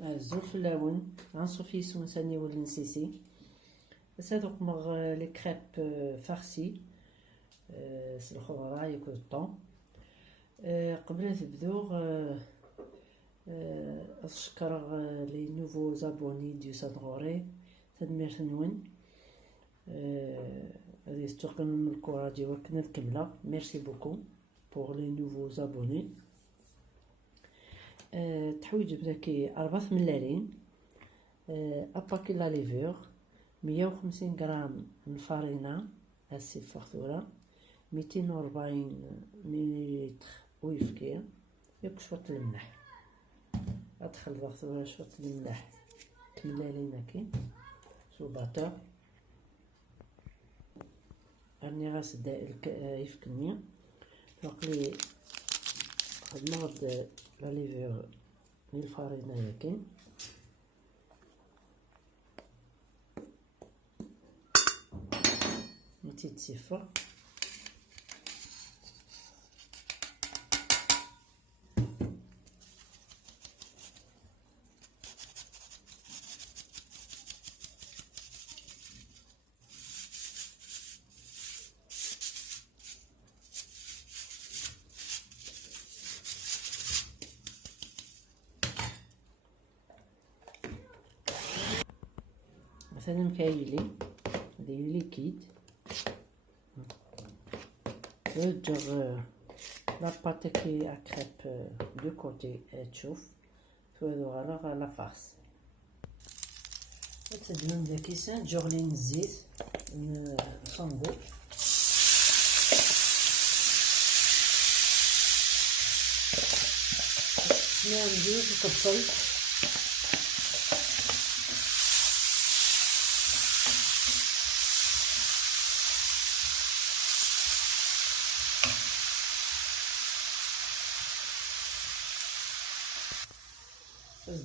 زول فلاون غنصوفي سونساني ولا نسيسي. بس هادوك مغ لي كريب فارسي الخضرة ياكل الطون. قبل تبدو أشكر لي نوفو زابوني ديو سادغوري تدمير نون. هذه ستوقن من الكورة ديالك نكملها. ميرسي بوكو بوغ لي نوفو زابوني. تحويج بذاكي 4 ملالين، أباكي لا ليفور، 150 غرام من الفارينة هاسي فخذورة، 240 مليلتر ويفكي، ياك شوية الملح. أدخل فخذورة شوية الملح ملالين هاكي سو باتور. راني غاسد يفكني باقي هاد المرض لا ليفور من الفارينة هاكي. تيتصفى مثلا كايلي هذه ليكيد جر لا بات كي اكريب دو كوتي تشوف فهادو غالا لا فارس. تدمن ذا كيسان جوغلين الزيت نصندو نعم زيت وكبصل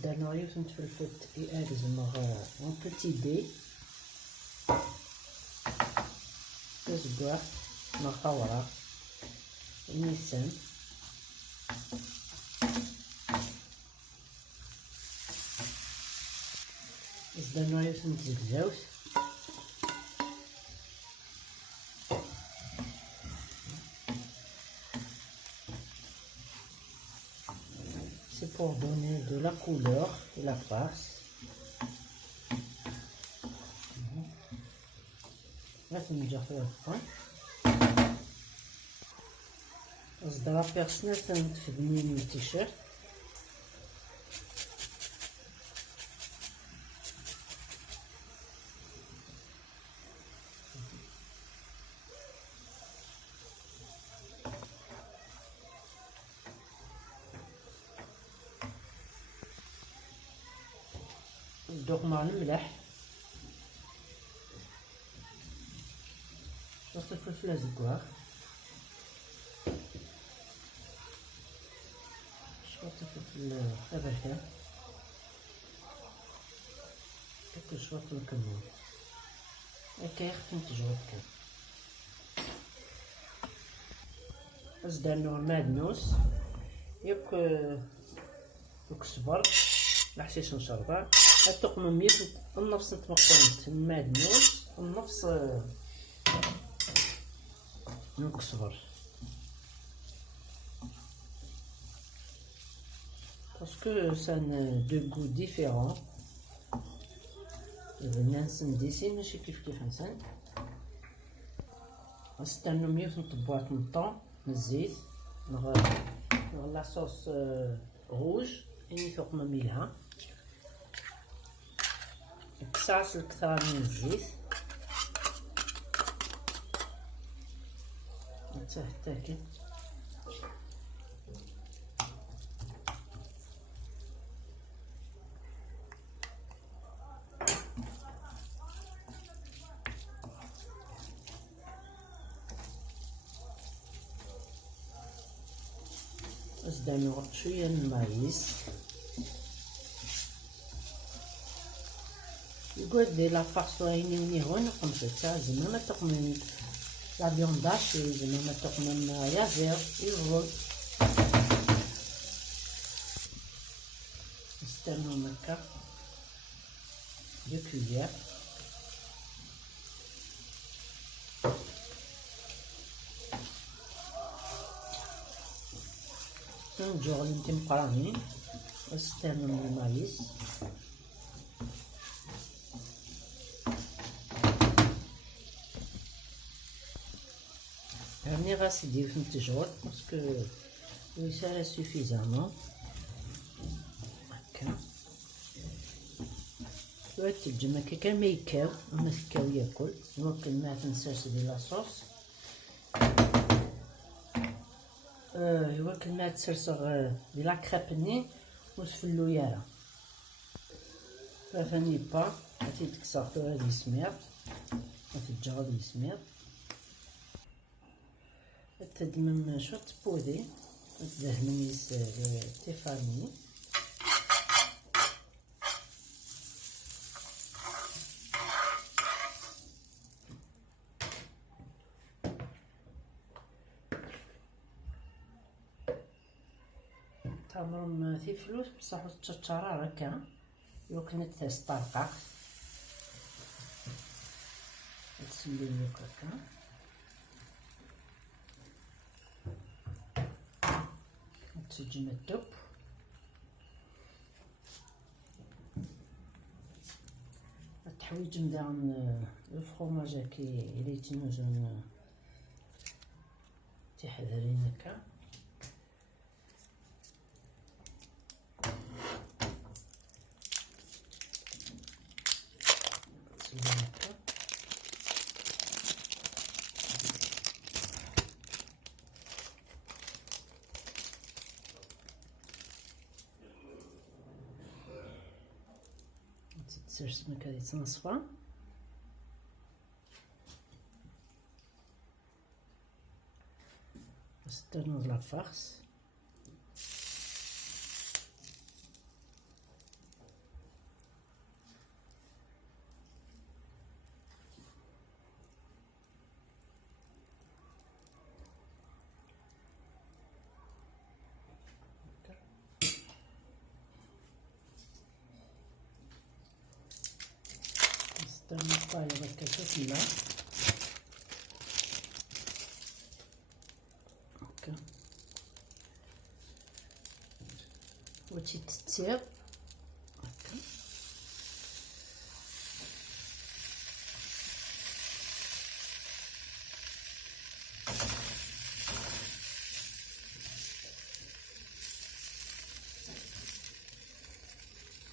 درنا غير نتفلفت يأجزمغ اون بوتي دي كزبوع مخورة نيسان درنا غير نتزكزاوت pour donner de la couleur et la farce. Là, c'est déjà fait le pain. De la personne qui fait une t-shirt. ندوق مع الملح، شوية الفلفل الزكوار، شوية الفلفل الحبشة، شوية الكمون. هكا يخفي نتجرد كان أزدانو المعدنوس ياك دوك الصبر الحشيش نشربان. التقمة ميت النفس نتمقنت المعدنوس النفس نكسبر باسكو سان دو غو ديفيرون. الناس نديسي ماشي كيف نسان. نستنو 100 من الطون من الزيت لا صوص روج اني تقمة ميلها كساس الكثار من الزيت حتى كي أزدانو شوية المايس يقول دي لا فارس ويني هون قمشتها زعما ما تقمن لا فيونداش زعما ما تقمن يازير يفضل نستناو هكا 2 كويير. نجوغ لي مقرانين نستناو من المايس. راني غاسدي في التجور باسكو يسال سوفيزامون هكا. وتجمع كيكا ما يكاو وما تكاو ياكل. ممكن ما تنساش ديال لاصوص. يمكن ما تسرسغ ديال لاكريبني وتفلو يارا فاني با هاتي تكسرتو هادي سمير وتجا هادي سمير. تدمن شوط بودي تدهن يس تيفاني تمرم في فلوس بصح تشرار هكا يمكن تسترقق تسلي هكا. تسجل الدب التحويج مدان الفرماج كي ريتنوزون تحذرين هكا. تسرسمك هادي تنصفى استنوز لافارس. نطايب هكا كتمة هكا وتيتسير هكا.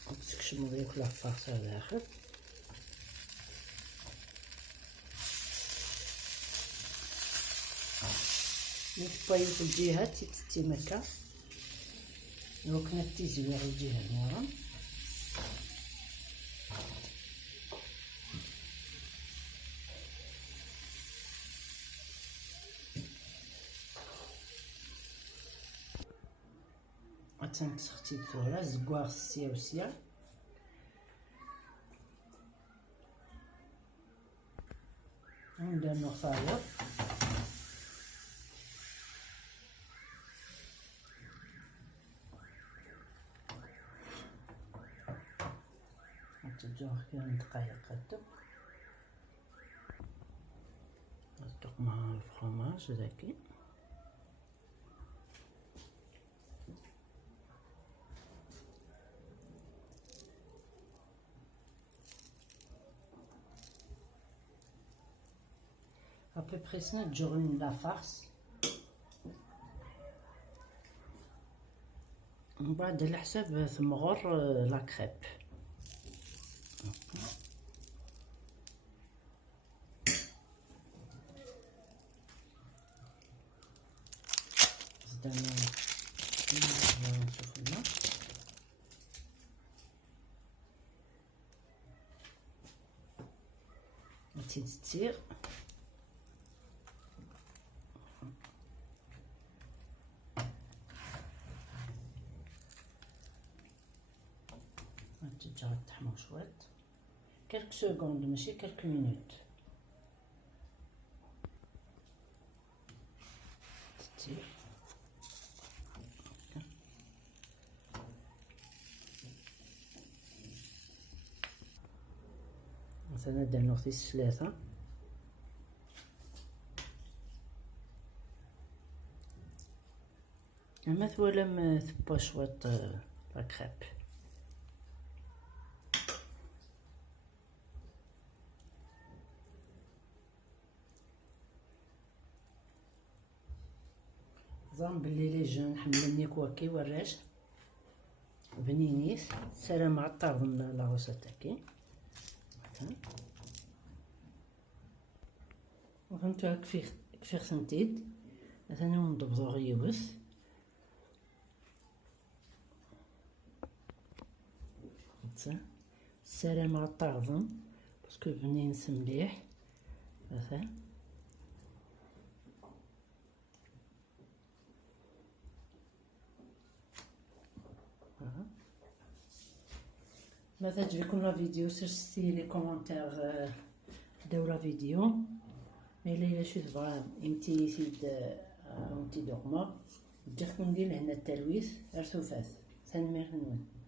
وتسكشمو ديك لافارس على الاخر. نطيب في الجهات تيتسيم هكا وكنا تيزوير الجهة المورا. تنتسختي الثورة زكواغ السيا وسيا ندير نغفاير تجاه كان دقائق هادو نطلق مع الفرماج ذاكي. à peu près ça تجرن لا فارس. من بعد على حساب ثمغر لا كريب. زدنا نشوف لنا تير تجي تحمر شوية كالك سكوند ماشي كالك مينوت. تطير مثلا درنا غتيس 3. اما توالم ثبا شويط لاكريب. ظن بلي لي جون حملني كواكي وراش بنينيس سلام مع الطرد لاغوصة تاكي وفهمتو هاك كفي خسنتيد مثلا ندبضو غيوس السلام مع الطرد باسكو بنينس مليح مثلا ما تعجبكم لا فيديو سيرسي لي كومونتير داو لا فيديو الا شو تبغى انتي سيد انتي دوغما جاكم ندير هنا التلويث ارثوفاس ثاني مير نون.